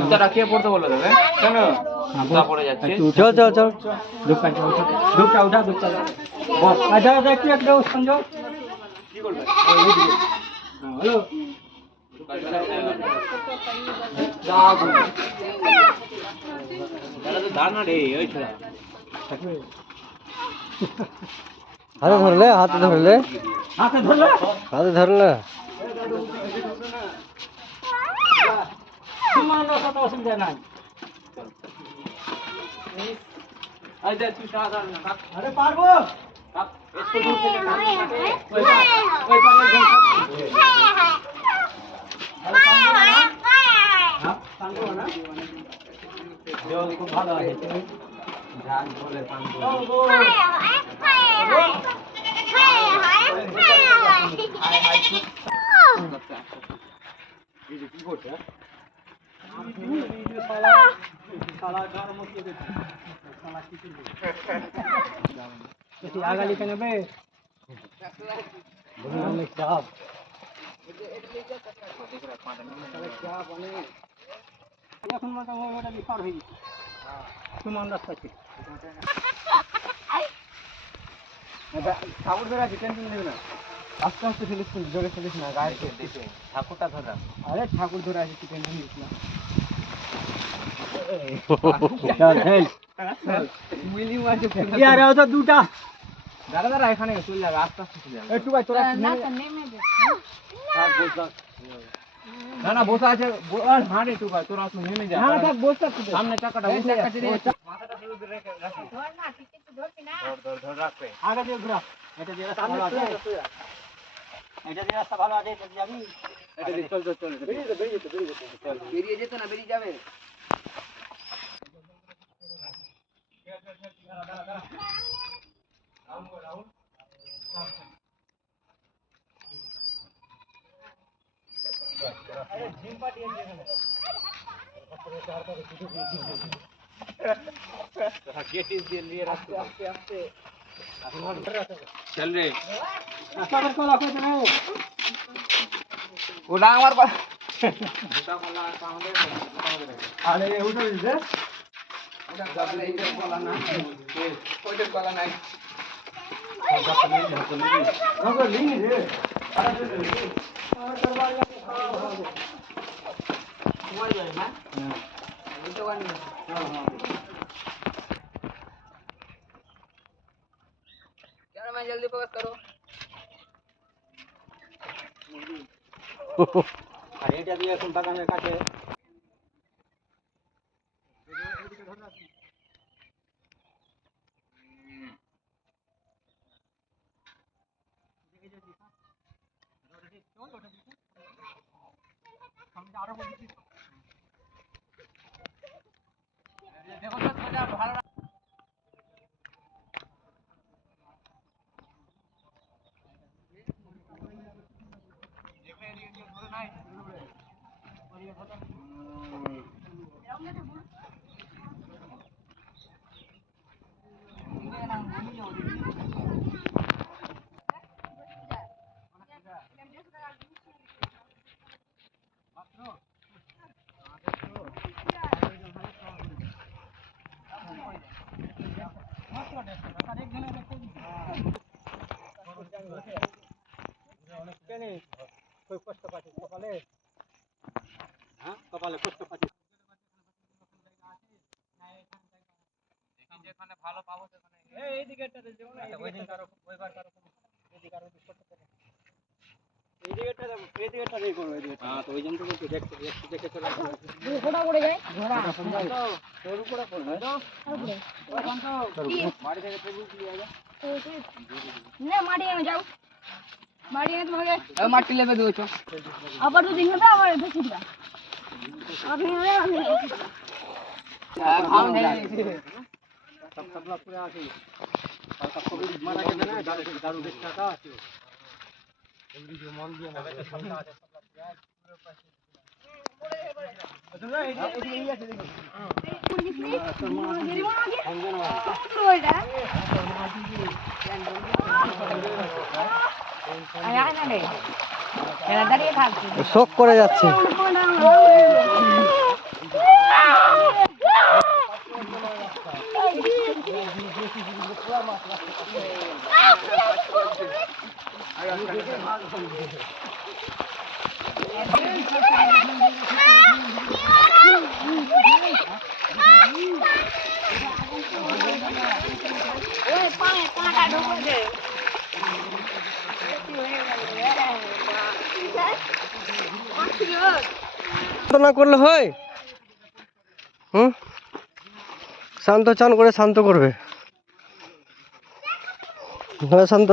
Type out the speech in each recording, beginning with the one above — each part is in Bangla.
জুতাটা কে পড়তে বললো তবে কেন জুতা পড়ে যাচ্ছে চল চল চল দুপটা উঠা দুপটা বস আচ্ছা একটু একটু সংযোগ কি করবে হ্যালো দাদা তো ধারণা রে ওই ছোড়া হাতে ধরলে হাতে ধরলে হাতে ধরলে হাতে ধরলে অসুবিধা নাই আরে পারবো খুব ভালো আছে কি করছে আগালি কেন বে এখন মোটামুটি পার হয়ে গেছে সুমান রাস্তা ঠাকুর ধরে আছে টেনশন নেবে না আস্তে আস্তে ফেলিস জোরে ফেলিস না গায়ে দেখে ঠাকুরটা ধরা আরে ঠাকুর ধরে আছে তুই টেনশন নিস না দুটা দাঁড়া দাঁড়া এখানে চলে যাবে আস্তে আস্তে চলে যাবে একটু ভাই তোরা না না বসে আছে হাঁট একটু ভাই তোরা নেমে যা না থাক বস থাক সামনে চাকাটা উঠে যাচ্ছে মাথাটা শুরু করে রেখে ধর না ঠিক একটু ধরবি না ধর রাখবে আগে দিয়ে ঘুরা এটা দিয়ে রাস্তা ভালো আছে এটা দিয়ে রাস্তা ভালো আছে এটা যাবি এটা দিয়ে চল চল চল বেরিয়ে যেত না বেরিয়ে যাবে चल रे ওটা আমার अरे उठो रे ওটা বলা না ওইটা বলা নাই जल्दी फोकस करो আর এটা দিয়ে এখন বাগানের কাছে দেখো তো সোজা ভালো कोई कष्ट पाती कपाले हाँ कपाले कष्ट पाती যেখানে ভালো পাবো সেখানে এই দিকেটাতে যেও না ওই দিন কারো ওইবার কারো এই দিকে কারো কষ্ট করে এই দিকেটা দেই করো এই দিকে হ্যাঁ তো ওই জন্য তো দেখতে চলে ঘোড়া পড়ে যায় ঘোড়া তোর উপরে পড়ে না মাটি থেকে তুই নিয়ে যা না মাটি আমি যাও মাটি আমি তোমাকে মাটি লেবে দিওছো আবার তো দিন না আবার দেখি দিবা আমি খাও নেই सब सबला पूरा आके और सबको भी मारा के ना दारू बेचता था जल्दी जो माल दिया ना सबला आके सबला पूरा पूरे पैसे अच्छा ना ये ऐसे देखो हां पुलिस ने मेरी मां आ गया तो रोइडा আয় না রে এরা দাঁড়িয়ে থাকছে শক করে যাচ্ছে না করলে হয়? শান্ত চান করে শান্ত করবে। হ্যাঁ শান্ত।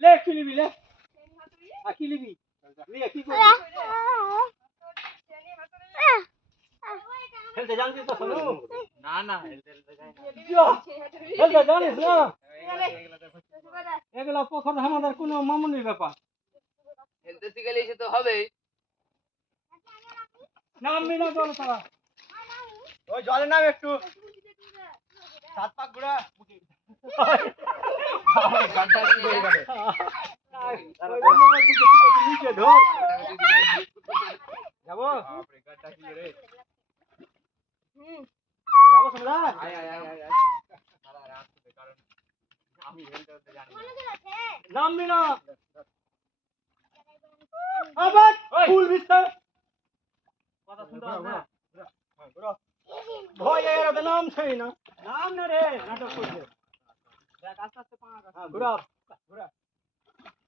ले किलिबी ले किलिबी ले की कर খেলতে জানছিস তো শুনো না না হেলতে যাই না খেলতে জানিস না এগুলা পোখর আমাদের কোনো মামুনির ব্যাপার হেলতে শিখলে সে তো হবে নামবি না জল তারা ওই জলে নাম একটু সাত পাক ঘোরা গানটা কি হয়ে গেল নিচে ধর যাবো বাপরে গানটা কি রে যাবো সম্রাট আয় আয় আয় আয় সারা রাত থেকে কারণ আমি হেলতে জানি না নামবি না আবার ফুল বিস্তার কথা শুনতে হবে না ভয় এর নাম ছই না নাম না রে নাটক করছে দেখ আস্তে আস্তে পা ঘুরা ঘুরা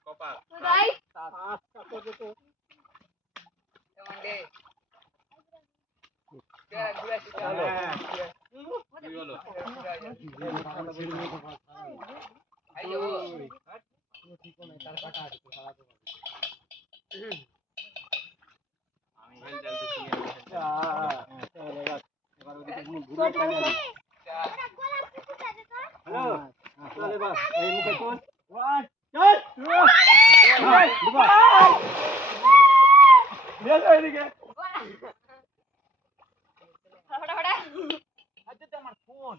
কপাল গাইস আস্তে করবে তো তোমাকে কে ঘুরে আসি চলো কি বলো আই যাবো আমি হেলতে শিখে হ্যালো চলে বাস এই মুখে কোন ওয়ান চল বেশ এদিকে ফটাফটা আজকে তো আমার ফোন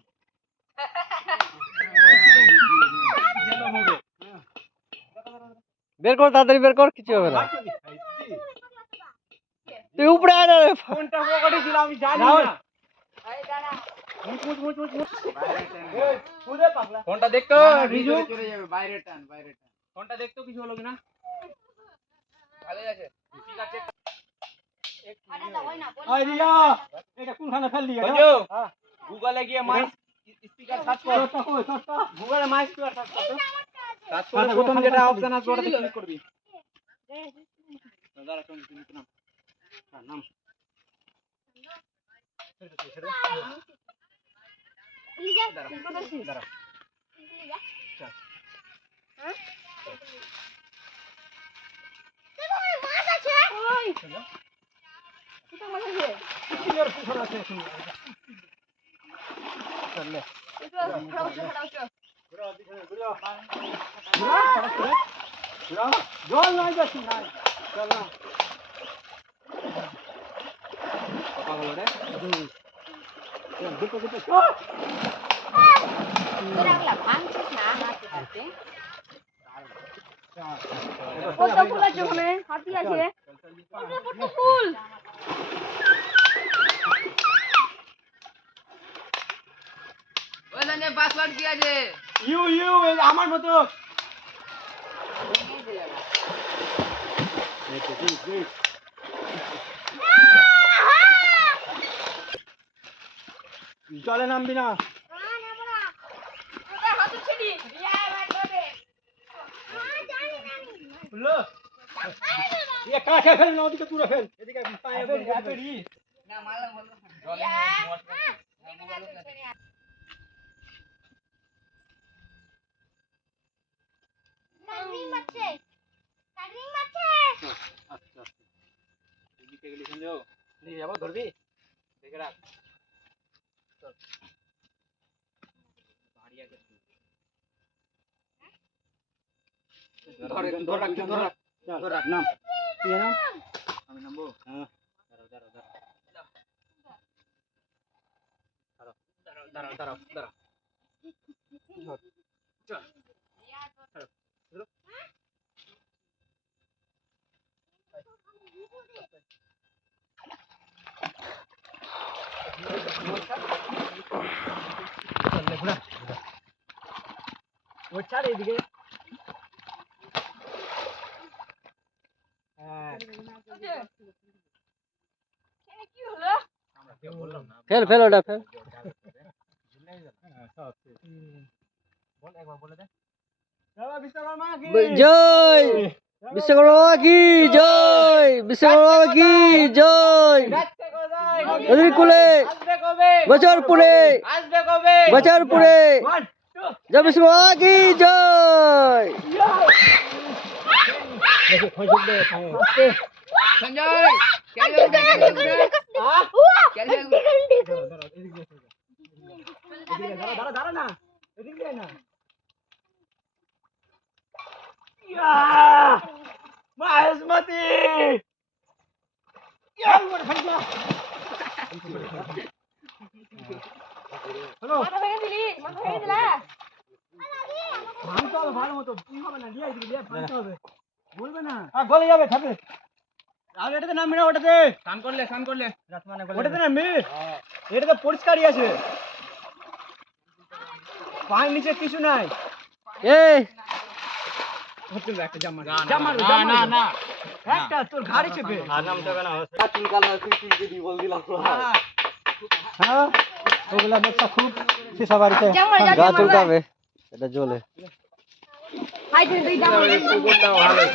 বের কর তাড়াতাড়ি বের কর কিছু হবে না তুই উপরে আয় না রে ফোনটা পকেটে ছিল আমি জানি না এই দাঁড়া ফোনটা দেখতো রিজু চলে যাবে বাইরে টান ফোনটা দেখতো কিছু হলো কিনা ভালো আছে ঠিক আছে আরে দাও না বল আই রিয়া এটা কোনখানে ফেললি বুঝো গুগলে গিয়ে মাই স্পিকার সার্চ কর গুগলে মাই স্পিকার সার্চ কর সার্চ করে প্রথম যেটা অপশন আসবে ওটাতে ক্লিক করবি দাঁড়া তুমি নাম নাম লিজা দাঁড়া তুমি মাছ আছে ওই এটা মাছ আছে ক্লিয়ার পুষর আছে শুন চলে এটা ফটাফটা ঘুরা দিকে ঘুরা ঘুরা জল নাই যাচ্ছি নাই চল না কথা হলো রে দুটো দুটো লাগলা ভাঙছিস না হাতে হাতে কত ফুল আছে ওখানে হাতি আছে কত ফুল ওই জানে পাসওয়ার্ড কি আছে ইউ এই আমার মতো জলে নামবি না হাত ছিড়ি বিয়া বাই করে বুঝলো এ কাছে ফেল না ওদিকে তুলে ফেল এদিকে পায়ে না মারলাম নিয়ে যাবো, ধরবি? দেখে রাখ। ধর রাখ, ধর রাখ, নাম তুই নাম। আমি নামবো। হ্যাঁ দাঁড়াও। ও ছাড় এদিকে। হ্যাঁ কি হলো? বললাম না। ফেল ওটা ফেল। বল, একবার বলে দে। বিশ্বকর্মা কি জয় বিশ্বকর্মা কি জয়, বিশ্বকর্মা কি জয়। নদীর কূলে বছরপুরে, বছরপুরে জয় বিশ্বকর্মা কি জয়। সঞ্জয়, দাঁড়া না এদিকে না। মহেশমতি মাথা ভেঙে দিলি, মাথা ভেঙে দিলা। ভাঙতে হবে ভালো মতো, হবে না দিয়ে এদিকে দিয়ে ভাঙতে হবে, বলবে না গলে যাবে থাকবে। আর এটাতে নামবি না, ওটাতে স্নান করলে ওটাতে নামবি, এটাতে পরিষ্কারই আছে, পায়ের নিচে কিছু নাই। এই একটা জামা না একটা তোর ঘাড়ি চেপে হ্যাঁ ওগুলা একটা খুব সীসা বাড়িতে জামাই গা চুলকাবে, এটা জ্বলে। হাই তুই জামাই। ভালো